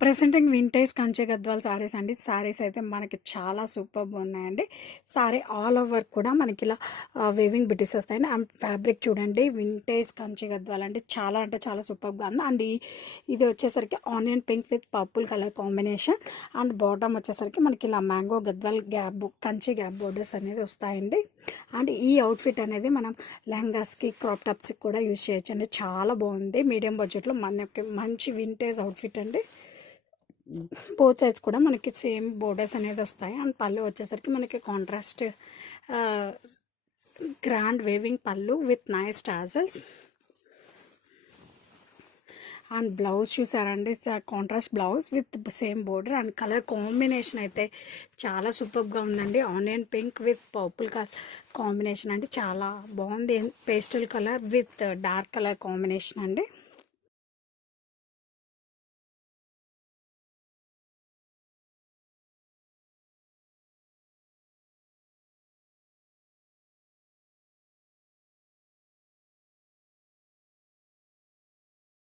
Presenting vintage కంచె గద్వాల్ సారీస్ అండి. సారీస్ అయితే మనకి చాలా సూపర్‌గా ఉన్నాయండి. సారీ ఆల్ ఓవర్ కూడా మనకి ఇలా వీవింగ్ బుటీస్ వస్తాయండి. అండ్ ఫ్యాబ్రిక్ చూడండి, వింటేజ్ కంచె గద్వాల్ అంటే చాలా సూపర్‌గా ఉంది. అండ్ ఇది వచ్చేసరికి onion pink with purple colour combination. And bottom వచ్చేసరికి మనకి ఇలా మ్యాంగో గద్వాల్ కంచె గ్యాప్ బోర్డర్స్ అనేది వస్తాయండి. అండ్ ఈ అవుట్ఫిట్ అనేది మనం లెహంగాస్కి, క్రాప్ టాప్స్కి కూడా యూజ్ చేయొచ్చండి. చాలా బాగుంది. మీడియం బడ్జెట్లో మనకి మంచి వింటేజ్ అవుట్ఫిట్ అండి. బోత్ సైడ్స్ కూడా మనకి సేమ్ బోర్డర్స్ అనేది వస్తాయి. అండ్ పళ్ళు వచ్చేసరికి మనకి contrast grand weaving pallu with nice tassels. And blouse చూసారండి, contrast blouse with same border. And colour combination అయితే చాలా సూపర్గా ఉందండి. Onion pink with purple colour combination అండి, చాలా బాగుంది. Pastel colour with dark colour combination అండి.